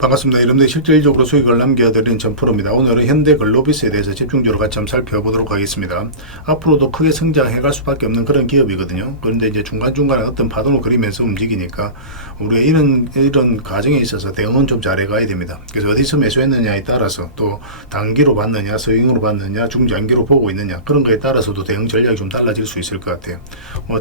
반갑습니다. 여러분들 실질적으로 수익을 남겨드리는 전프로입니다. 오늘은 현대글로비스에 대해서 집중적으로 같이 한번 살펴보도록 하겠습니다. 앞으로도 크게 성장해갈 수밖에 없는 그런 기업이거든요. 그런데 이제 중간중간에 어떤 파동을 그리면서 움직이니까 우리가 이런 과정에 있어서 대응은 좀 잘해가야 됩니다. 그래서 어디서 매수했느냐에 따라서 또 단기로 봤느냐, 서윙으로 봤느냐, 중장기로 보고 있느냐 그런 거에 따라서도 대응 전략이 좀 달라질 수 있을 것 같아요.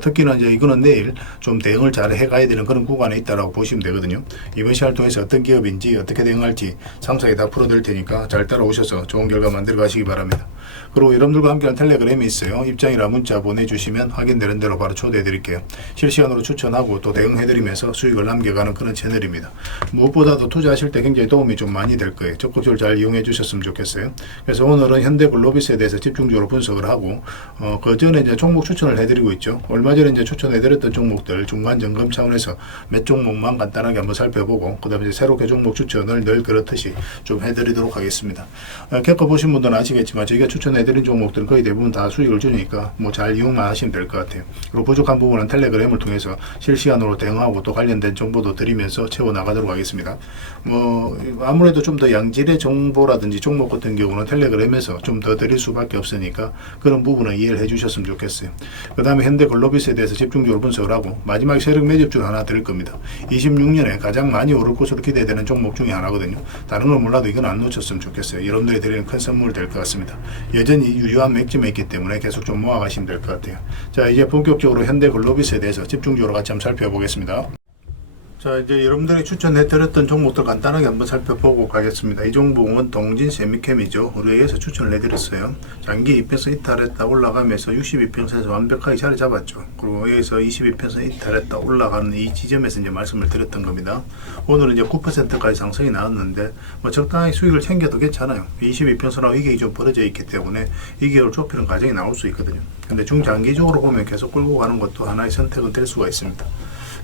특히나 이제 이거는 내일 좀 대응을 잘 해가야 되는 그런 구간에 있다라고 보시면 되거든요. 이번 시간을 통해서 어떤 기업인지 어떻게 대응할지 상세히 다 풀어드릴 테니까 잘 따라오셔서 좋은 결과 만들어 가시기 바랍니다. 그리고 여러분들과 함께하는 텔레그램이 있어요. 입장이나 문자 보내주시면 확인되는 대로 바로 초대해 드릴게요. 실시간으로 추천하고 또 대응해 드리면서 수익을 남겨가는 그런 채널입니다. 무엇보다도 투자하실 때 굉장히 도움이 좀 많이 될 거예요. 적극적으로 잘 이용해 주셨으면 좋겠어요. 그래서 오늘은 현대글로비스에 대해서 집중적으로 분석을 하고 그 전에 이제 종목 추천을 해드리고 있죠. 얼마 전에 이제 추천해드렸던 종목들 중간 점검 차원에서 몇 종목만 간단하게 한번 살펴보고 그 다음에 이제 새롭게 종목 추천을 늘 그렇듯이 좀 해드리도록 하겠습니다. 겪어보신 분들은 아시겠지만 저희가 추천해드린 종목들은 거의 대부분 다 수익을 주니까 뭐 잘 이용만 하시면 될 것 같아요. 그리고 부족한 부분은 텔레그램을 통해서 실시간으로 대응하고 또 관련된 정보도 드리면서 채워나가도록 하겠습니다. 아무래도 좀 더 양질의 정보라든지 종목 같은 경우는 텔레그램에서 좀 더 드릴 수밖에 없으니까 그런 부분은 이해를 해주셨으면 좋겠어요. 그 다음에 현대글로비스에 대해서 집중적으로 분석을 하고 마지막에 세력 매집줄 하나 드릴 겁니다. 26년에 가장 많이 오를 것으로 기대되는 종목 중에 하나거든요. 다른 걸 몰라도 이건 안 놓쳤으면 좋겠어요. 여러분들이 드리는 큰 선물 될 것 같습니다. 여전히 유효한 맥점에 있기 때문에 계속 좀 모아가시면 될 것 같아요. 자, 이제 본격적으로 현대글로비스에 대해서 집중적으로 같이 한번 살펴보겠습니다. 자, 이제 여러분들이 추천해드렸던 종목들 간단하게 한번 살펴보고 가겠습니다. 이 종목은 동진 세미캠이죠. 우리가 여기서 추천을 해드렸어요. 장기 이평선 이탈했다 올라가면서 62평선에서 완벽하게 자리 잡았죠. 그리고 여기서 22평선 이탈했다 올라가는 이 지점에서 이제 말씀을 드렸던 겁니다. 오늘은 이제 9%까지 상승이 나왔는데 적당히 수익을 챙겨도 괜찮아요. 22평선하고 이게 좀 벌어져 있기 때문에 이격을 좁히는 과정이 나올 수 있거든요. 근데 중장기적으로 보면 계속 끌고 가는 것도 하나의 선택은 될 수가 있습니다.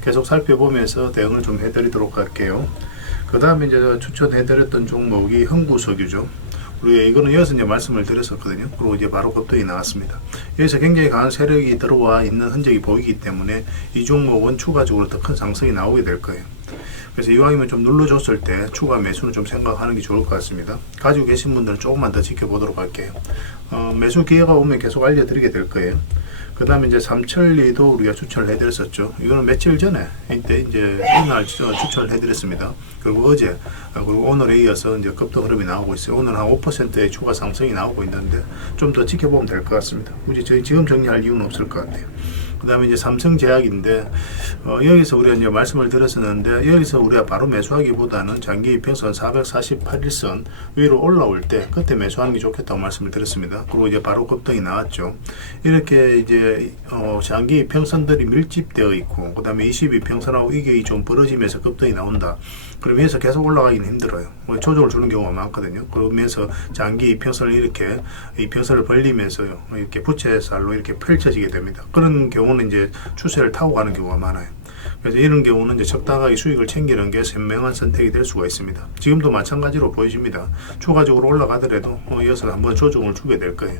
계속 살펴보면서 대응을 좀 해드리도록 할게요. 그 다음에 이제 추천해드렸던 종목이 흥구석유죠. 우리가 이거는 이어서 이제 말씀을 드렸었거든요. 그리고 이제 바로 급등이 나왔습니다. 여기서 굉장히 강한 세력이 들어와 있는 흔적이 보이기 때문에 이 종목은 추가적으로 더 큰 상승이 나오게 될 거예요. 그래서 이왕이면 좀 눌러줬을 때 추가 매수는 좀 생각하는 게 좋을 것 같습니다. 가지고 계신 분들은 조금만 더 지켜보도록 할게요. 매수 기회가 오면 계속 알려드리게 될 거예요. 그 다음에 이제 삼천리도 우리가 추천을 해드렸었죠. 이거는 며칠 전에 이때 이제 이날 추천을 해드렸습니다. 그리고 어제 그리고 오늘에 이어서 이제 급등 흐름이 나오고 있어요. 오늘 한 5%의 추가 상승이 나오고 있는데 좀 더 지켜보면 될 것 같습니다. 굳이 저희 지금 정리할 이유는 없을 것 같아요. 그 다음에 이제 삼성제약인데 여기서 우리가 이제 말씀을 드렸었는데 여기서 우리가 바로 매수하기보다는 장기 이평선 448일선 위로 올라올 때 그때 매수하는 게 좋겠다고 말씀을 드렸습니다. 그리고 이제 바로 급등이 나왔죠. 이렇게 이제 장기 이평선들이 밀집되어 있고 그 다음에 22평선하고 이게 좀 벌어지면서 급등이 나온다. 그러면서 계속 올라가기는 힘들어요. 조정을 주는 경우가 많거든요. 그러면서 장기 이평선을 이렇게 이평선을 벌리면서요 이렇게 부채살로 이렇게 펼쳐지게 됩니다. 그런 경우는 이제 추세를 타고 가는 경우가 많아요. 그래서 이런 경우는 이제 적당하게 수익을 챙기는 게 현명한 선택이 될 수가 있습니다. 지금도 마찬가지로 보여집니다. 추가적으로 올라가더라도 이어서 한번 조정을 주게 될 거예요.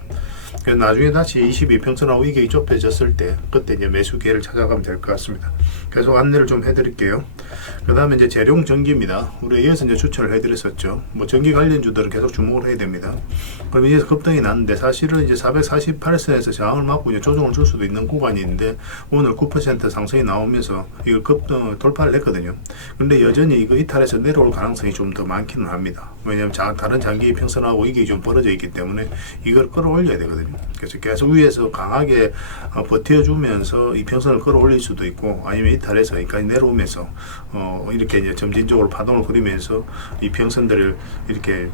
그래서 나중에 다시 22평선하고 이게 좁혀졌을 때 그때 이제 매수 기회를 찾아가면 될 것 같습니다. 계속 안내를 좀 해드릴게요. 그 다음에 이제 재룡전기입니다. 우리가 이어서 이제 추천을 해드렸었죠. 전기 관련주들은 계속 주목을 해야 됩니다. 그럼 이제 급등이 났는데 사실은 이제 448선에서 저항을 맞고 이제 조정을 줄 수도 있는 구간이 있는데 오늘 9% 상승이 나오면서 이걸 급등 돌파를 했거든요. 근데 여전히 이거 이탈해서 내려올 가능성이 좀 더 많기는 합니다. 왜냐하면 다른 장기 평선하고 이게 좀 벌어져 있기 때문에 이걸 끌어올려야 되거든요. 그래서 계속 위에서 강하게 버텨주면서 이 평선을 끌어올릴 수도 있고 아니면 이탈해서 여기까지 내려오면서 이렇게 이제 점진적으로 파동을 그리면서 이 평선들을 이렇게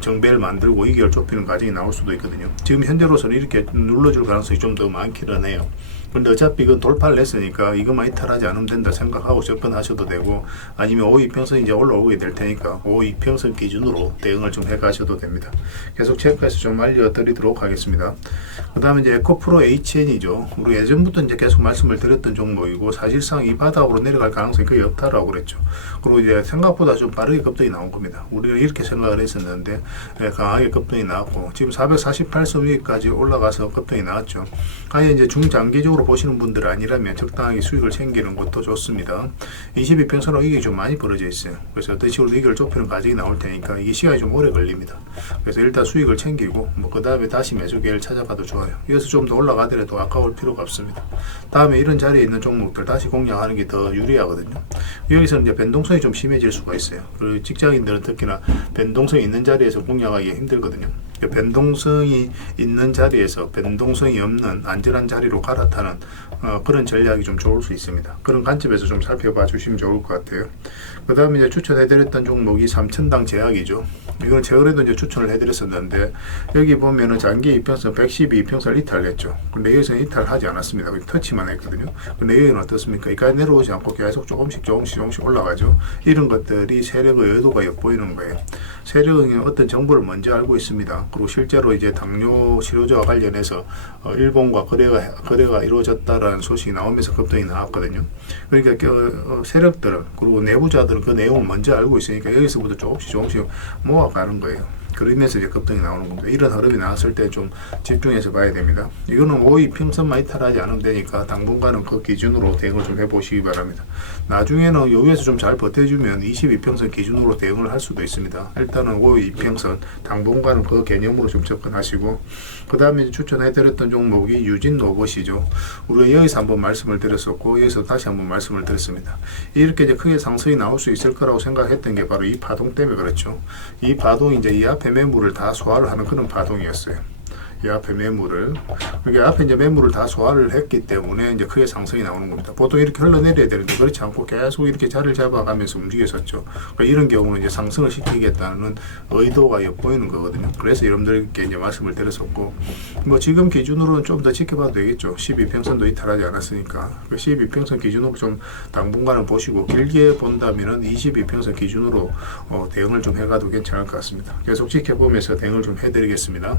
정배를 만들고 이격을 좁히는 과정이 나올 수도 있거든요. 지금 현재로서는 이렇게 눌러줄 가능성이 좀 더 많기는 해요. 근데 어차피 이건 돌파를 했으니까 이것만 이탈하지 않으면 된다 생각하고 접근하셔도 되고 아니면 5이평선 이제 올라오게 될 테니까 5이평선 기준으로 대응을 좀 해가셔도 됩니다. 계속 체크해서 좀 알려드리도록 하겠습니다. 그 다음에 이제 에코프로 HN이죠. 우리 예전부터 이제 계속 말씀을 드렸던 종목이고 사실상 이 바닥으로 내려갈 가능성이 거의 없다라고 그랬죠. 그리고 이제 생각보다 좀 빠르게 급등이 나온 겁니다. 우리는 이렇게 생각을 했었는데 강하게 급등이 나왔고 지금 448선 위까지 올라가서 급등이 나왔죠. 아예 이제 중장기적으로 장기적으로 보시는 분들 아니라면 적당하게 수익을 챙기는 것도 좋습니다. 22평선으로 이게 좀 많이 벌어져 있어요. 그래서 어떤 식으로 이걸 좁히는 과정이 나올 테니까 이게 시간이 좀 오래 걸립니다. 그래서 일단 수익을 챙기고 그 다음에 다시 매수 기회를 찾아봐도 좋아요. 여기서 좀 더 올라가더라도 아까울 필요가 없습니다. 다음에 이런 자리에 있는 종목들 다시 공략하는 게 더 유리하거든요. 여기서는 이제 변동성이 좀 심해질 수가 있어요. 그리고 직장인들은 특히나 변동성이 있는 자리에서 공략하기 힘들거든요. 변동성이 있는 자리에서 변동성이 없는 안전한 자리로 갈아타는 그런 전략이 좀 좋을 수 있습니다. 그런 관점에서 좀 살펴봐 주시면 좋을 것 같아요. 그 다음에 이제 추천해드렸던 종목이 3천당 제약이죠. 이거는 최근에도 이제 추천을 해드렸었는데 여기 보면은 장기 이평선 112평선을 이탈했죠. 근데 여기서는 이탈하지 않았습니다. 터치만 했거든요. 근데 여기는 어떻습니까? 여기까지 내려오지 않고 계속 조금씩 올라가죠. 이런 것들이 세력의 의도가 엿보이는 거예요. 세력은 어떤 정보를 먼저 알고 있습니다. 그리고 실제로 이제 당뇨 치료제와 관련해서 일본과 거래가 이루어졌다라는 소식이 나오면서 급등이 나왔거든요. 그러니까 세력들은 그리고 내부자들은 그 내용을 먼저 알고 있으니까 여기서부터 조금씩 모아가는 거예요. 그러면서 이제 급등이 나오는 겁니다. 이런 흐름이 나왔을 때 좀 집중해서 봐야 됩니다. 이거는 5.2평선만 이탈하지 않으면 되니까 당분간은 그 기준으로 대응을 좀 해보시기 바랍니다. 나중에는 여기에서 좀 잘 버텨주면 22평선 기준으로 대응을 할 수도 있습니다. 일단은 5.2평선 당분간은 그 개념으로 좀 접근하시고, 그 다음에 추천해드렸던 종목이 유진 로봇이죠. 우리가 여기서 한번 말씀을 드렸었고 여기서 다시 한번 말씀을 드렸습니다. 이렇게 이제 크게 상승이 나올 수 있을 거라고 생각했던 게 바로 이 파동 때문에 그렇죠. 이 파동이 이제 이 앞에 매물을 다 소화를 하는 그런 파동이었어요. 이 앞에 매물을, 이게 앞에 이제 매물을 다 소화를 했기 때문에 이제 크게 상승이 나오는 겁니다. 보통 이렇게 흘러내려야 되는데 그렇지 않고 계속 이렇게 자리를 잡아가면서 움직였었죠. 그러니까 이런 경우는 이제 상승을 시키겠다는 의도가 엿보이는 거거든요. 그래서 여러분들께 이제 말씀을 드렸었고, 뭐 지금 기준으로는 좀 더 지켜봐도 되겠죠. 12평선도 이탈하지 않았으니까. 12평선 기준으로 좀 당분간은 보시고, 길게 본다면은 22평선 기준으로 대응을 좀 해가도 괜찮을 것 같습니다. 계속 지켜보면서 대응을 좀 해드리겠습니다.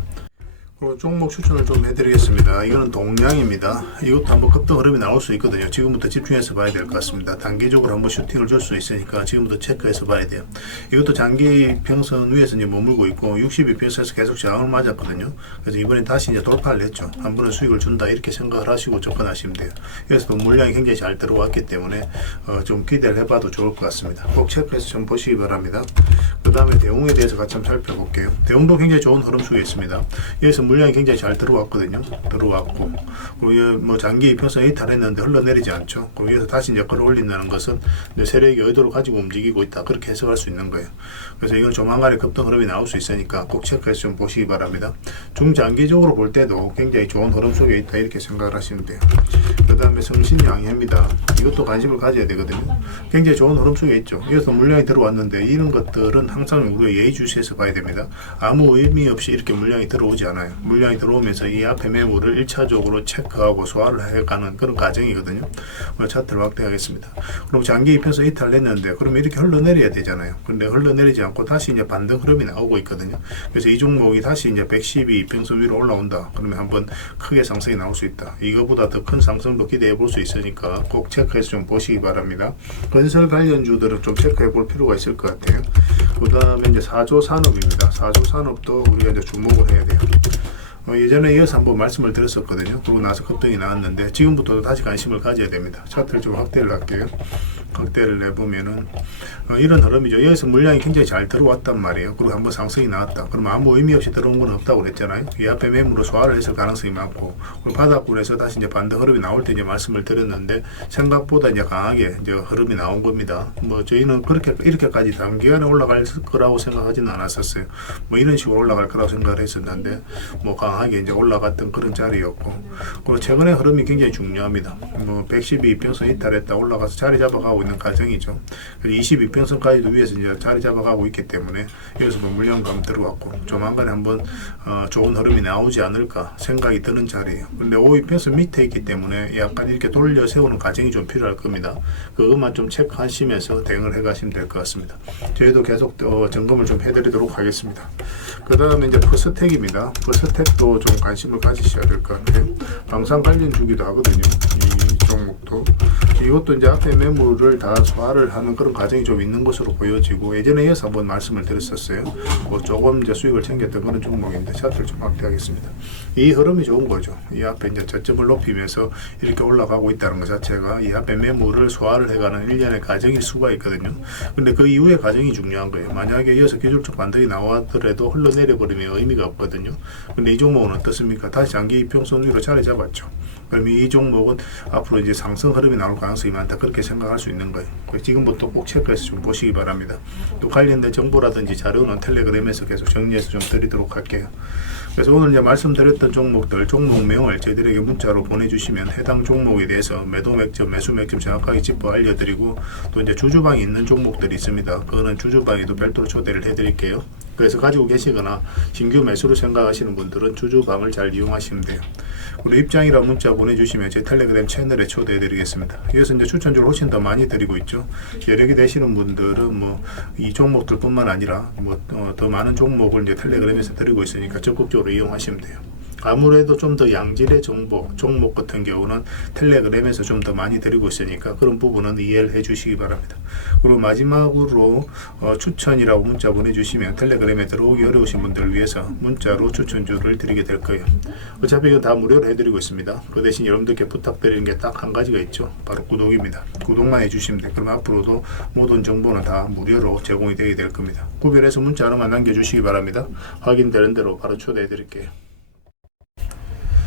그리고 종목 추천을 좀 해드리겠습니다. 이거는 동량입니다. 이것도 한번 급등 흐름이 나올 수 있거든요. 지금부터 집중해서 봐야 될 것 같습니다. 단기적으로 한번 슈팅을 줄 수 있으니까 지금부터 체크해서 봐야 돼요. 이것도 장기 평선 위에서 이제 머물고 있고 62평선에서 계속 저항을 맞았거든요. 그래서 이번에 다시 이제 돌파를 했죠. 한 번은 수익을 준다 이렇게 생각을 하시고 접근하시면 돼요. 여기서도 물량이 굉장히 잘 들어왔기 때문에 좀 기대를 해봐도 좋을 것 같습니다. 꼭 체크해서 좀 보시기 바랍니다. 그 다음에 대웅에 대해서 같이 한번 살펴볼게요. 대웅도 굉장히 좋은 흐름 속에 있습니다. 여기서 물량이 굉장히 잘 들어왔거든요. 들어왔고, 그리고 뭐 장기 이평선에 이탈했는데 흘러내리지 않죠. 그리고 여기서 다시 이제 끌어올린다는 것은 이제 세력이 의도를 가지고 움직이고 있다, 그렇게 해석할 수 있는 거예요. 그래서 이건 조만간에 급등 흐름이 나올 수 있으니까 꼭 체크해서 좀 보시기 바랍니다. 중장기적으로 볼 때도 굉장히 좋은 흐름 속에 있다, 이렇게 생각을 하시면 돼요. 그 다음에 성신양해입니다. 이것도 관심을 가져야 되거든요. 굉장히 좋은 흐름 속에 있죠. 여기서 물량이 들어왔는데 이런 것들은 항상 우리가 예의주시해서 봐야 됩니다. 아무 의미 없이 이렇게 물량이 들어오지 않아요. 물량이 들어오면서 이 앞에 매물을 1차적으로 체크하고 소화를 해가는 그런 과정이거든요. 차트를 확대하겠습니다. 그럼 장기 입혀서 이탈했는데 그러면 이렇게 흘러내려야 되잖아요. 근데 흘러내리지 않고 다시 이제 반등 흐름이 나오고 있거든요. 그래서 이 종목이 다시 이제 112 이평선 위로 올라온다. 그러면 한번 크게 상승이 나올 수 있다. 이거보다 더 큰 상승도 기대해 볼 수 있으니까 꼭 체크해서 좀 보시기 바랍니다. 건설 관련주들은 좀 체크해 볼 필요가 있을 것 같아요. 그 다음에 이제 4조 산업입니다. 4조 산업도 우리가 이제 주목을 해야 돼요. 예전에 이어서 한번 말씀을 드렸었거든요. 그러고 나서 급등이 나왔는데 지금부터 다시 관심을 가져야 됩니다. 차트를 좀 확대를 할게요. 확대를 내보면은 이런 흐름이죠. 여기서 물량이 굉장히 잘 들어왔단 말이에요. 그리고 한번 상승이 나왔다. 그럼 아무 의미 없이 들어온 건 없다고 그랬잖아요. 이 앞에 매물로 소화를 했을 가능성이 많고, 그리고 바닥권에서 다시 이제 반등 흐름이 나올 때 이제 말씀을 드렸는데 생각보다 이제 강하게 이제 흐름이 나온 겁니다. 뭐 저희는 그렇게 이렇게까지 단기간에 올라갈 거라고 생각하지는 않았었어요. 뭐 이런 식으로 올라갈 거라고 생각을 했었는데 뭐 강하게 이제 올라갔던 그런 자리였고, 그리고 최근에 흐름이 굉장히 중요합니다. 뭐 112평선 이탈했다 올라가서 자리 잡아가고 있는 과정이죠. 22평선까지도 위에서 이제 자리 잡아가고 있기 때문에 여기서도 물량감 들어왔고 조만간에 한번 좋은 흐름이 나오지 않을까 생각이 드는 자리예요. 근데 52평선 밑에 있기 때문에 약간 이렇게 돌려 세우는 과정이 좀 필요할 겁니다. 그것만 좀 체크하시면서 대응을 해가시면 될 것 같습니다. 저희도 계속 점검을 좀 해드리도록 하겠습니다. 그 다음에 이제 퍼스텍입니다. 퍼스텍도 좀 관심을 가지셔야 될 것 같아요. 방산 관련 주기도 하거든요. 이 종목도 이것도 이제 앞에 매물을 다 소화를 하는 그런 과정이 좀 있는 것으로 보여지고, 예전에 이어서 한번 말씀을 드렸었어요. 뭐 조금 이제 수익을 챙겼던 그런 종목인데 차트를 좀 확대하겠습니다. 이 흐름이 좋은 거죠. 이 앞에 이제 저점을 높이면서 이렇게 올라가고 있다는 것 자체가 이 앞에 매물을 소화를 해가는 일련의 과정일 수가 있거든요. 근데 그 이후의 과정이 중요한 거예요. 만약에 이어서 기술적 반등이 나왔더라도 흘러내려 버리면 의미가 없거든요. 근데 이 종목은 어떻습니까? 다시 장기 이평선 위로 자리 잡았죠. 그러면 이 종목은 앞으로 이제 상승 흐름이 나올 가능성이 많다, 그렇게 생각할 수 있는 거예요. 지금부터 꼭 체크해서 좀 보시기 바랍니다. 또 관련된 정보라든지 자료는 텔레그램에서 계속 정리해서 좀 드리도록 할게요. 그래서 오늘 이제 말씀드렸던 종목들, 종목명을 저희들에게 문자로 보내주시면 해당 종목에 대해서 매도 맥점, 매수 맥점 정확하게 짚어 알려드리고, 또 이제 주주방이 있는 종목들이 있습니다. 그거는 주주방에도 별도로 초대를 해드릴게요. 그래서 가지고 계시거나 신규 매수로 생각하시는 분들은 주주방을 잘 이용하시면 돼요. 그리고 입장이라 문자 보내주시면 제 텔레그램 채널에 초대해드리겠습니다. 여기서 이제 추천주를 훨씬 더 많이 드리고 있죠. 여력이 되시는 분들은 뭐 이 종목들뿐만 아니라 뭐 더 많은 종목을 이제 텔레그램에서 드리고 있으니까 적극적으로 이용하시면 돼요. 아무래도 좀 더 양질의 종목 같은 경우는 텔레그램에서 좀 더 많이 드리고 있으니까 그런 부분은 이해를 해 주시기 바랍니다. 그리고 마지막으로 추천이라고 문자 보내주시면 텔레그램에 들어오기 어려우신 분들을 위해서 문자로 추천주를 드리게 될 거예요. 어차피 이건 다 무료로 해드리고 있습니다. 그 대신 여러분들께 부탁드리는 게 딱 한 가지가 있죠. 바로 구독입니다. 구독만 해주시면 돼요. 그럼 앞으로도 모든 정보는 다 무료로 제공이 되게 될 겁니다. 구별해서 문자 하나만 남겨주시기 바랍니다. 확인되는 대로 바로 초대해 드릴게요.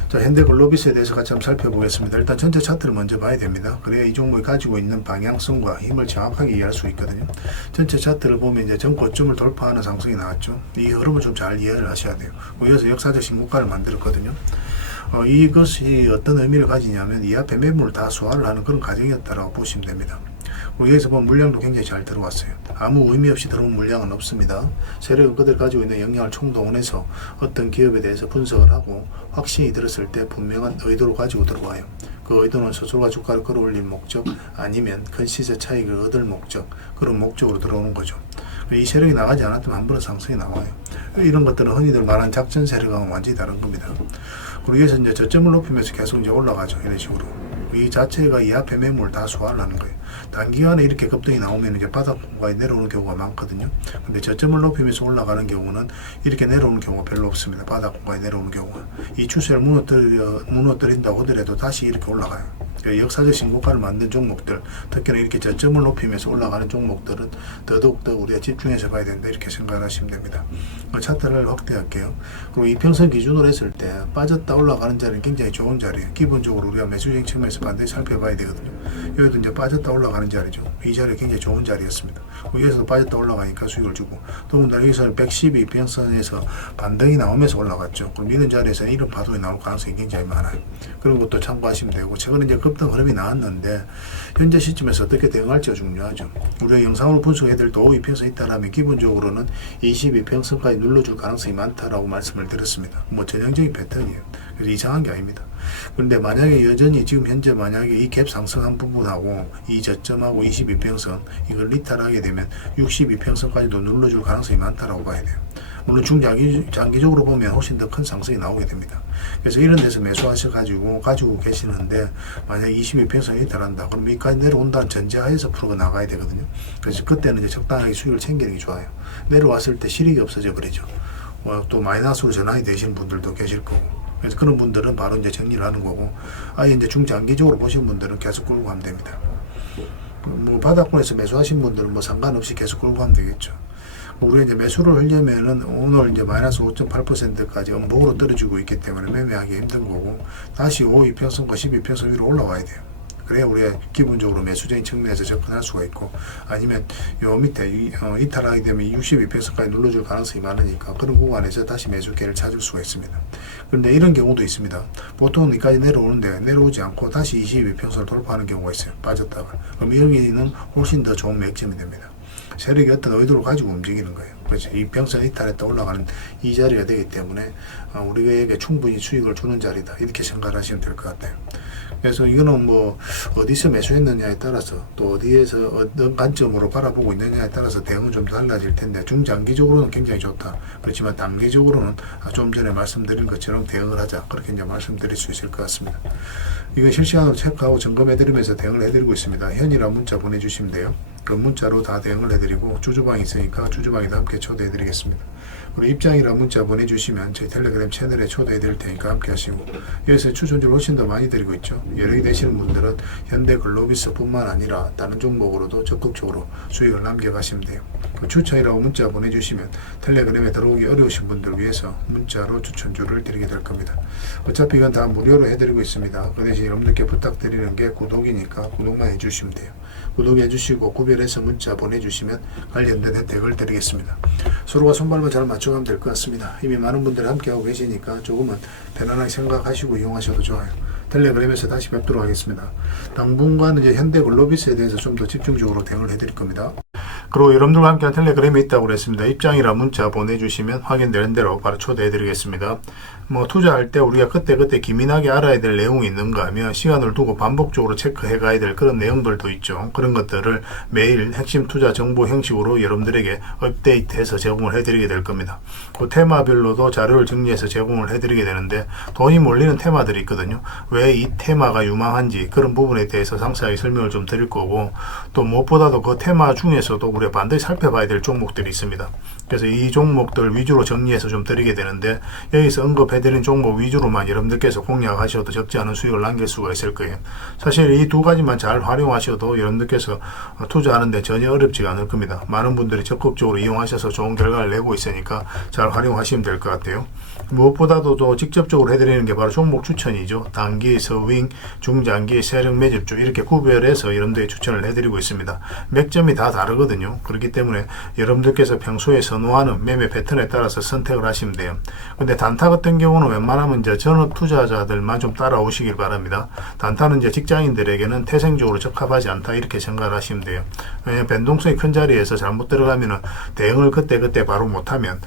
자, 현대글로비스에 대해서 같이 한번 살펴보겠습니다. 일단 전체 차트를 먼저 봐야 됩니다. 그래야 이 종목이 가지고 있는 방향성과 힘을 정확하게 이해할 수 있거든요. 전체 차트를 보면 이제 전 고점을 돌파하는 상승이 나왔죠. 이 흐름을 좀 잘 이해를 하셔야 돼요. 이어서 역사적 신고가를 만들었거든요. 이것이 어떤 의미를 가지냐면 이 앞에 매물을 다 소화를 하는 그런 과정이었다라고 보시면 됩니다. 여기서 보면 물량도 굉장히 잘 들어왔어요. 아무 의미 없이 들어온 물량은 없습니다. 세력은 그들 가지고 있는 역량을 총동원해서 어떤 기업에 대해서 분석을 하고 확신이 들었을 때 분명한 의도를 가지고 들어와요. 그 의도는 서술과 주가를 끌어올릴 목적, 아니면 큰 시세 차익을 얻을 목적, 그런 목적으로 들어오는 거죠. 이 세력이 나가지 않았다면 한 번은 상승이 나와요. 이런 것들은 흔히들 말하는 작전 세력과는 완전히 다른 겁니다. 그리고 여기서 이제 저점을 높이면서 계속 이제 올라가죠. 이런 식으로. 이 자체가 이 앞에 매물을 다 소화를 하는 거예요. 단기간에 이렇게 급등이 나오면 이제 바닥에 내려오는 경우가 많거든요. 근데 저점을 높이면서 올라가는 경우는 이렇게 내려오는 경우가 별로 없습니다. 바닥에 내려오는 경우가. 이 추세를 무너뜨린다고 하더라도 다시 이렇게 올라가요. 역사적 신고가를 만든 종목들, 특히나 이렇게 저점을 높이면서 올라가는 종목들은 더더욱더 우리가 집중해서 봐야 된다, 이렇게 생각하시면 됩니다. 차트를 확대할게요. 그리고 이평선 기준으로 했을 때 빠졌다 올라가는 자리는 굉장히 좋은 자리예요. 기본적으로 우리가 매수적 측면에서 반드시 살펴봐야 되거든요. 여기도 이제 빠졌다 올라가는 자리죠. 이 자리가 굉장히 좋은 자리였습니다. 여기서도 빠졌다 올라가니까 수익을 주고, 더군다나 여기서는 112 이평선에서 반등이 나오면서 올라갔죠. 그럼 이런 자리에서는 이런 파동이 나올 가능성이 굉장히 많아요. 그런 것도 참고하시면 되고, 최근에 이제 급등 흐름이 나왔는데 현재 시점에서 어떻게 대응할지가 중요하죠. 우리가 영상으로 분석해야 될 5이평선이 있다면 기본적으로는 22평선까지 눌러줄 가능성이 많다라고 말씀을 드렸습니다. 뭐 전형적인 패턴이에요. 그래서 이상한 게 아닙니다. 그런데 만약에 여전히 지금 현재 만약에 이 갭 상승한 부분하고 이 저점하고 22평선 이걸 리탈하게 되면 62평선까지도 눌러줄 가능성이 많다라고 봐야 돼요. 물론 중장기적으로 보면 훨씬 더 큰 상승이 나오게 됩니다. 그래서 이런 데서 매수하셔가지고 가지고 계시는데 만약에 22평선이 리탈한다 그럼 여기까지 내려온다는 전제하에서 풀어 나가야 되거든요. 그래서 그때는 이제 적당하게 수익을 챙기는 게 좋아요. 내려왔을 때 실익이 없어져 버리죠. 또 마이너스로 전환이 되시는 분들도 계실 거고. 그래서 그런 분들은 바로 이제 정리를 하는 거고, 아예 이제 중장기적으로 보시는 분들은 계속 끌고 가면 됩니다. 뭐 바닥권에서 매수하신 분들은 뭐 상관없이 계속 끌고 가면 되겠죠. 우리가 이제 매수를 하려면은 오늘 이제 마이너스 5.8%까지 음봉으로 떨어지고 있기 때문에 매매하기 힘든 거고, 다시 5이평선과 12평선 위로 올라와야 돼요. 그래야 우리가 기본적으로 매수적인 측면에서 접근할 수가 있고, 아니면 요 밑에 이탈하게 되면 62평선까지 눌러줄 가능성이 많으니까 그런 구간에서 다시 매수기회를 찾을 수가 있습니다. 그런데 이런 경우도 있습니다. 보통은 여기까지 내려오는데 내려오지 않고 다시 22평선을 돌파하는 경우가 있어요. 빠졌다가. 그럼 여기는 훨씬 더 좋은 맥점이 됩니다. 세력이 어떤 의도를 가지고 움직이는 거예요. 그렇죠. 이 평선 이탈했다 올라가는 이 자리가 되기 때문에 우리에게 충분히 수익을 주는 자리다, 이렇게 생각하시면 될 것 같아요. 그래서 이거는 뭐 어디서 매수했느냐에 따라서 또 어디에서 어떤 관점으로 바라보고 있느냐에 따라서 대응은 좀 달라질 텐데, 중장기적으로는 굉장히 좋다. 그렇지만 단기적으로는 좀 전에 말씀드린 것처럼 대응을 하자, 그렇게 이제 말씀드릴 수 있을 것 같습니다. 이건 실시간으로 체크하고 점검해드리면서 대응을 해드리고 있습니다. 현이라 문자 보내주시면 돼요. 그 문자로 다 대응을 해드리고, 주주방이 있으니까 주주방에도 함께 초대해드리겠습니다. 그리고 입장이라 문자 보내주시면 저희 텔레그램 채널에 초대해드릴 테니까 함께 하시고, 여기서 추천주를 훨씬 더 많이 드리고 있죠. 여력이 되시는 분들은 현대글로비스 뿐만 아니라 다른 종목으로도 적극적으로 수익을 남겨가시면 돼요. 추천이라고 문자 보내주시면 텔레그램에 들어오기 어려우신 분들 위해서 문자로 추천주를 드리게 될 겁니다. 어차피 이건 다 무료로 해드리고 있습니다. 그 대신 여러분들께 부탁드리는 게 구독이니까 구독만 해주시면 돼요. 구독해 주시고 구별해서 문자 보내주시면 관련된 혜택을 드리겠습니다. 서로가 손발만 잘 맞춰가면 될 것 같습니다. 이미 많은 분들이 함께하고 계시니까 조금은 편안하게 생각하시고 이용하셔도 좋아요. 텔레그램에서 다시 뵙도록 하겠습니다. 당분간은 이제 현대글로비스에 대해서 좀 더 집중적으로 대응을 해드릴 겁니다. 그리고 여러분들과 함께한 텔레그램이 있다고 그랬습니다. 입장이라 문자 보내주시면 확인되는 대로 바로 초대해드리겠습니다. 뭐 투자할 때 우리가 그때 기민하게 알아야 될 내용이 있는가 하면 시간을 두고 반복적으로 체크해 가야 될 그런 내용들도 있죠. 그런 것들을 매일 핵심 투자 정보 형식으로 여러분들에게 업데이트해서 제공을 해드리게 될 겁니다. 그 테마별로도 자료를 정리해서 제공을 해드리게 되는데, 돈이 몰리는 테마들이 있거든요. 왜 이 테마가 유망한지 그런 부분에 대해서 상세하게 설명을 좀 드릴 거고, 또 무엇보다도 그 테마 중에서도 우리가 반드시 살펴봐야 될 종목들이 있습니다. 그래서 이 종목들 위주로 정리해서 좀 드리게 되는데, 여기서 언급해드린 종목 위주로만 여러분들께서 공략하셔도 적지 않은 수익을 남길 수가 있을 거예요. 사실 이 두 가지만 잘 활용하셔도 여러분들께서 투자하는데 전혀 어렵지가 않을 겁니다. 많은 분들이 적극적으로 이용하셔서 좋은 결과를 내고 있으니까 잘 활용하시면 될 것 같아요. 무엇보다도 또 직접적으로 해드리는 게 바로 종목 추천이죠. 단기, 서윙, 중장기, 세력 매집주 이렇게 구별해서 여러분들이 추천을 해드리고 있습니다. 맥점이 다 다르거든요. 그렇기 때문에 여러분들께서 평소에 선호하는 매매 패턴에 따라서 선택을 하시면 돼요. 근데 단타 같은 경우는 웬만하면 이제 전업 투자자들만 좀 따라오시길 바랍니다. 단타는 이제 직장인들에게는 태생적으로 적합하지 않다, 이렇게 생각을 하시면 돼요. 왜냐하면 변동성이 큰 자리에서 잘못 들어가면은 대응을 그때 바로 못하면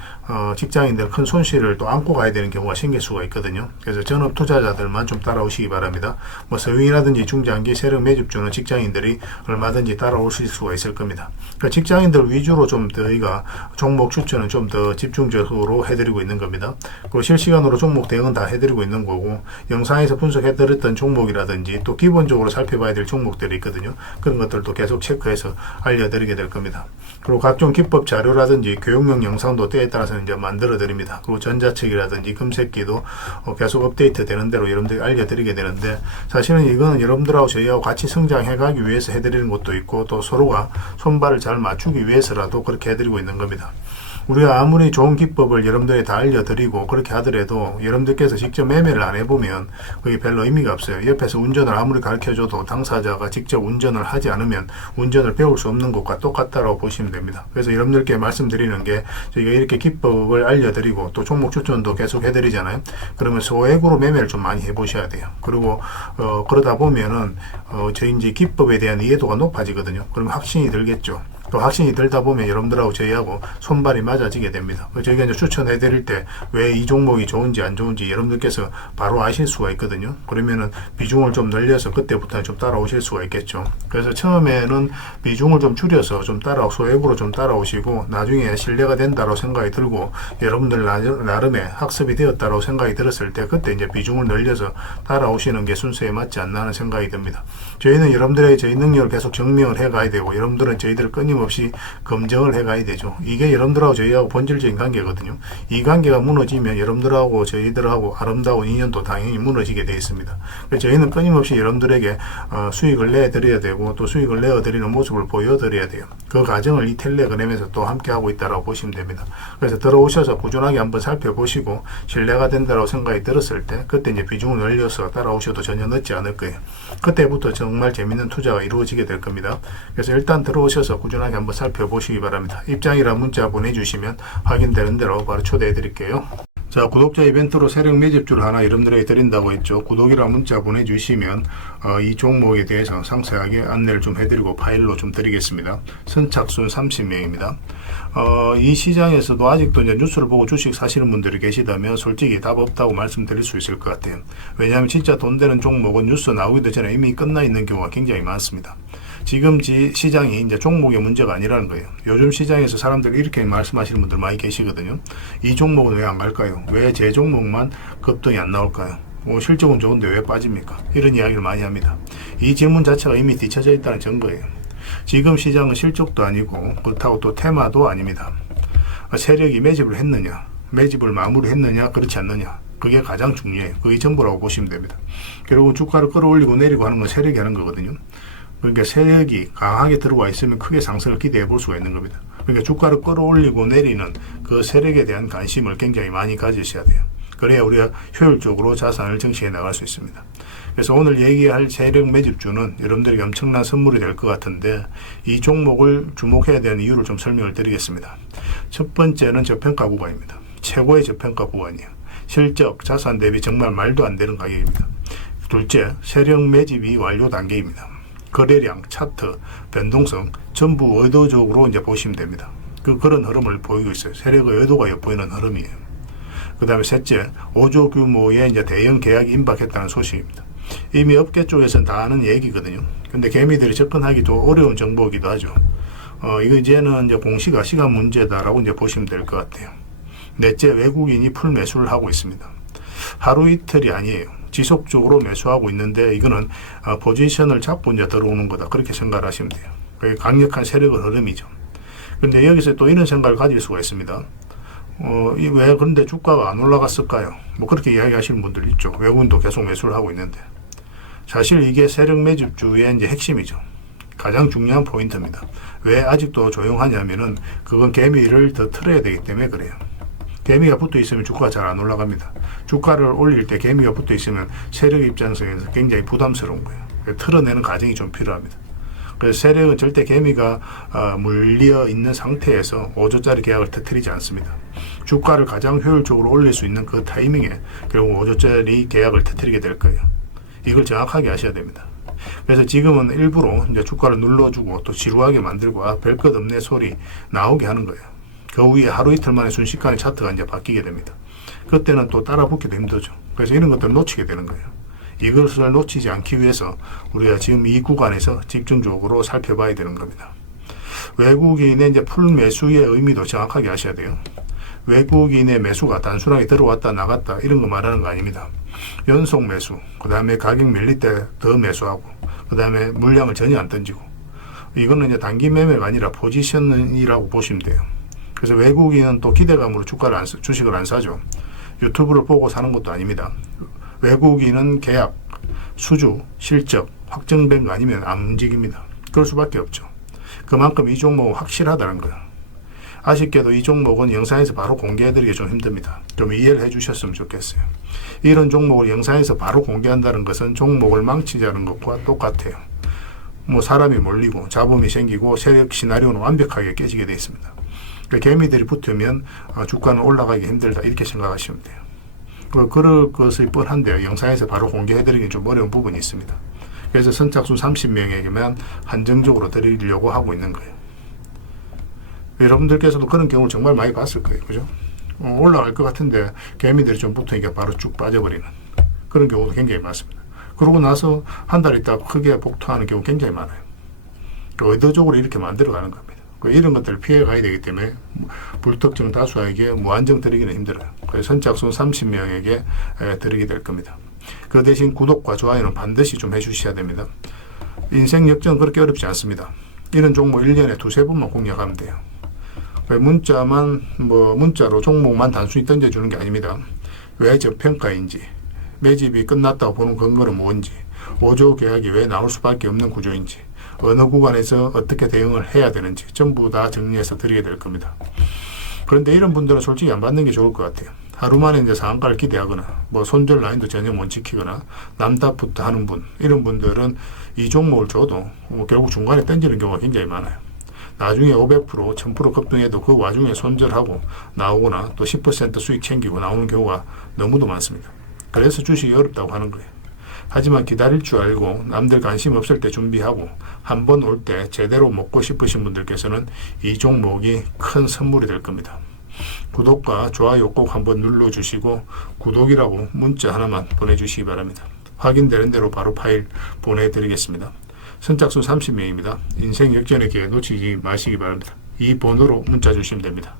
직장인들 큰 손실을 또 안고 가야 되는 경우가 생길 수가 있거든요. 그래서 전업 투자자들만 좀 따라오시기 바랍니다. 뭐 서윙이라든지 중장기 세력 매집주는 직장인들이 얼마든지 따라오실 수가 있을 겁니다. 그러니까 직장인들 위주로 좀 저희가 종목 추천은 좀 더 집중적으로 해드리고 있는 겁니다. 그리고 실시간으로 종목 대응은 다 해드리고 있는 거고, 영상에서 분석해드렸던 종목이라든지 또 기본적으로 살펴봐야 될 종목들이 있거든요. 그런 것들도 계속 체크해서 알려드리게 될 겁니다. 그리고 각종 기법 자료라든지 교육용 영상도 때에 따라서는 이제 만들어 드립니다. 그리고 전자책이라든지 금색기도 계속 업데이트 되는 대로 여러분들이 알려드리게 되는데, 사실은 이거는 여러분들하고 저희하고 같이 성장해 가기 위해서 해드리는 것도 있고, 또 서로가 손발을 잘 맞추기 위해서라도 그렇게 해드리고 있는 겁니다. 우리가 아무리 좋은 기법을 여러분들이 다 알려드리고 그렇게 하더라도 여러분들께서 직접 매매를 안 해보면 그게 별로 의미가 없어요. 옆에서 운전을 아무리 가르쳐줘도 당사자가 직접 운전을 하지 않으면 운전을 배울 수 없는 것과 똑같다고 보시면 됩니다. 그래서 여러분들께 말씀드리는 게, 저희가 이렇게 기법을 알려드리고 또 종목 추천도 계속 해드리잖아요. 그러면 소액으로 매매를 좀 많이 해보셔야 돼요. 그리고 그러다 보면은 저희 이제 기법에 대한 이해도가 높아지거든요. 그러면 확신이 들겠죠. 또 확신이 들다 보면 여러분들하고 저희하고 손발이 맞아지게 됩니다. 저희가 이제 추천해 드릴 때 왜 이 종목이 좋은지 안 좋은지 여러분들께서 바로 아실 수가 있거든요. 그러면은 비중을 좀 늘려서 그때부터 좀 따라오실 수가 있겠죠. 그래서 처음에는 비중을 좀 줄여서 좀 소액으로 좀 따라오시고, 나중에 신뢰가 된다고 생각이 들고 여러분들 나름의 학습이 되었다고 생각이 들었을 때 그때 이제 비중을 늘려서 따라오시는 게 순서에 맞지 않나 하는 생각이 듭니다. 저희는 여러분들에게 저희 능력을 계속 증명을 해 가야 되고, 여러분들은 저희들을 끊임없이 검증을 해 가야 되죠. 이게 여러분들하고 저희하고 본질적인 관계거든요. 이 관계가 무너지면 여러분들하고 저희들하고 아름다운 인연도 당연히 무너지게 되어 있습니다. 그래서 저희는 끊임없이 여러분들에게 수익을 내드려야 되고, 또 수익을 내어드리는 모습을 보여드려야 돼요. 그 과정을 이 텔레그램에서 또 함께 하고 있다고 보시면 됩니다. 그래서 들어오셔서 꾸준하게 한번 살펴보시고 신뢰가 된다고 생각이 들었을 때 그때 이제 비중을 늘려서 따라오셔도 전혀 늦지 않을 거예요. 그때부터 정말 재밌는 투자가 이루어지게 될 겁니다. 그래서 일단 들어오셔서 꾸준하게 한번 살펴보시기 바랍니다. 입장이라 문자 보내주시면 확인되는 대로 바로 초대해 드릴게요. 자, 구독자 이벤트로 세력 매집주를 하나 여러분들에게 드린다고 했죠. 구독이란 문자 보내주시면 이 종목에 대해서 상세하게 안내를 좀 해드리고 파일로 좀 드리겠습니다. 선착순 30명입니다. 이 시장에서도 아직도 이제 뉴스를 보고 주식 사시는 분들이 계시다면 솔직히 답 없다고 말씀드릴 수 있을 것 같아요. 왜냐하면 진짜 돈 되는 종목은 뉴스 나오기도 전에 이미 끝나 있는 경우가 굉장히 많습니다. 지금 시장이 이제 종목의 문제가 아니라는 거예요. 요즘 시장에서 사람들이 이렇게 말씀하시는 분들 많이 계시거든요. 이 종목은 왜 안 갈까요? 왜 제 종목만 급등이 안 나올까요? 실적은 좋은데 왜 빠집니까? 이런 이야기를 많이 합니다. 이 질문 자체가 이미 뒤쳐져 있다는 증거예요. 지금 시장은 실적도 아니고 그렇다고 또 테마도 아닙니다. 세력이 매집을 했느냐, 매집을 마무리했느냐, 그렇지 않느냐, 그게 가장 중요해요. 그게 전부라고 보시면 됩니다. 결국 주가를 끌어올리고 내리고 하는 건 세력이 하는 거거든요. 그러니까 세력이 강하게 들어와 있으면 크게 상승을 기대해 볼 수가 있는 겁니다. 그러니까 주가를 끌어올리고 내리는 그 세력에 대한 관심을 굉장히 많이 가지셔야 돼요. 그래야 우리가 효율적으로 자산을 증식해 나갈 수 있습니다. 그래서 오늘 얘기할 세력 매집주는 여러분들에게 엄청난 선물이 될 것 같은데 이 종목을 주목해야 되는 이유를 좀 설명을 드리겠습니다. 첫 번째는 저평가 구간입니다. 최고의 저평가 구간이에요. 실적, 자산 대비 정말 말도 안 되는 가격입니다. 둘째, 세력 매집이 완료 단계입니다. 거래량, 차트, 변동성 전부 의도적으로 이제 보시면 됩니다. 그런 흐름을 보이고 있어요. 세력의 의도가 엿보이는 흐름이에요. 그 다음에 셋째, 5조 규모의 이제 대형 계약이 임박했다는 소식입니다. 이미 업계 쪽에서는 다 아는 얘기거든요. 근데 개미들이 접근하기 좀 어려운 정보이기도 하죠. 이거 이제는 이제 공시가 시간 문제다라고 이제 보시면 될 것 같아요. 넷째, 외국인이 풀 매수를 하고 있습니다. 하루 이틀이 아니에요. 지속적으로 매수하고 있는데 이거는 포지션을 잡고 이제 들어오는 거다. 그렇게 생각을 하시면 돼요. 그게 강력한 세력의 흐름이죠. 그런데 여기서 또 이런 생각을 가질 수가 있습니다. 왜 그런데 주가가 안 올라갔을까요? 뭐 그렇게 이야기하시는 분들 있죠. 외국인도 계속 매수를 하고 있는데. 사실 이게 세력 매집주의 이제 핵심이죠. 가장 중요한 포인트입니다. 왜 아직도 조용하냐면은 그건 개미를 더 틀어야 되기 때문에 그래요. 개미가 붙어 있으면 주가가 잘 안 올라갑니다. 주가를 올릴 때 개미가 붙어 있으면 세력 입장에서 굉장히 부담스러운 거예요. 틀어내는 과정이 좀 필요합니다. 그래서 세력은 절대 개미가 물려 있는 상태에서 5조짜리 계약을 터뜨리지 않습니다. 주가를 가장 효율적으로 올릴 수 있는 그 타이밍에 결국 5조짜리 계약을 터뜨리게 될 거예요. 이걸 정확하게 아셔야 됩니다. 그래서 지금은 일부러 이제 주가를 눌러주고 또 지루하게 만들고 별 것 없네 소리 나오게 하는 거예요. 그 후에 하루 이틀 만에 순식간에 차트가 이제 바뀌게 됩니다. 그때는 또 따라 붙기도 힘들죠. 그래서 이런 것들을 놓치게 되는 거예요. 이것을 놓치지 않기 위해서 우리가 지금 이 구간에서 집중적으로 살펴봐야 되는 겁니다. 외국인의 이제 풀 매수의 의미도 정확하게 아셔야 돼요. 외국인의 매수가 단순하게 들어왔다 나갔다 이런 거 말하는 거 아닙니다. 연속 매수, 그 다음에 가격 밀릴 때 더 매수하고, 그 다음에 물량을 전혀 안 던지고, 이거는 이제 단기 매매가 아니라 포지션이라고 보시면 돼요. 그래서 외국인은 또 기대감으로 주식을 안 사죠. 유튜브를 보고 사는 것도 아닙니다. 외국인은 계약, 수주, 실적 확정된 거 아니면 안 움직입니다. 그럴 수밖에 없죠. 그만큼 이 종목은 확실하다는 거예요. 아쉽게도 이 종목은 영상에서 바로 공개해드리기 좀 힘듭니다. 좀 이해를 해주셨으면 좋겠어요. 이런 종목을 영상에서 바로 공개한다는 것은 종목을 망치자는 것과 똑같아요. 뭐 사람이 몰리고 잡음이 생기고 세력 시나리오는 완벽하게 깨지게 되어 있습니다. 개미들이 붙으면 주가는 올라가기 힘들다 이렇게 생각하시면 돼요. 그럴 것이 뻔한데요. 영상에서 바로 공개해드리기 좀 어려운 부분이 있습니다. 그래서 선착순 30명에게만 한정적으로 드리려고 하고 있는 거예요. 여러분들께서도 그런 경우를 정말 많이 봤을 거예요. 그죠? 올라갈 것 같은데 개미들이 좀 붙으니까 바로 쭉 빠져버리는 그런 경우도 굉장히 많습니다. 그러고 나서 한 달 있다가 크게 복투하는 경우 굉장히 많아요. 의도적으로 이렇게 만들어가는 겁니다. 이런 것들을 피해 가야 되기 때문에 불특정 다수에게 무한정 드리기는 힘들어요. 그래서 선착순 30명에게 드리게 될 겁니다. 그 대신 구독과 좋아요는 반드시 좀 해주셔야 됩니다. 인생 역전은 그렇게 어렵지 않습니다. 이런 종목 1년에 두세 번만 공략하면 돼요. 문자로 종목만 단순히 던져주는 게 아닙니다. 왜 저평가인지, 매집이 끝났다고 보는 근거는 뭔지, 5조 계약이 왜 나올 수밖에 없는 구조인지, 어느 구간에서 어떻게 대응을 해야 되는지 전부 다 정리해서 드리게 될 겁니다. 그런데 이런 분들은 솔직히 안 받는 게 좋을 것 같아요. 하루 만에 이제 상한가를 기대하거나 손절 라인도 전혀 못 지키거나 남답부터 하는 분, 이런 분들은 이 종목을 줘도 결국 중간에 던지는 경우가 굉장히 많아요. 나중에 500%, 1000% 급등해도 그 와중에 손절하고 나오거나 또 10% 수익 챙기고 나오는 경우가 너무도 많습니다. 그래서 주식이 어렵다고 하는 거예요. 하지만 기다릴 줄 알고 남들 관심 없을 때 준비하고 한 번 올 때 제대로 먹고 싶으신 분들께서는 이 종목이 큰 선물이 될 겁니다. 구독과 좋아요 꼭 한번 눌러주시고 구독이라고 문자 하나만 보내주시기 바랍니다. 확인되는 대로 바로 파일 보내드리겠습니다. 선착순 30명입니다. 인생 역전의 기회 놓치지 마시기 바랍니다. 이 번호로 문자 주시면 됩니다.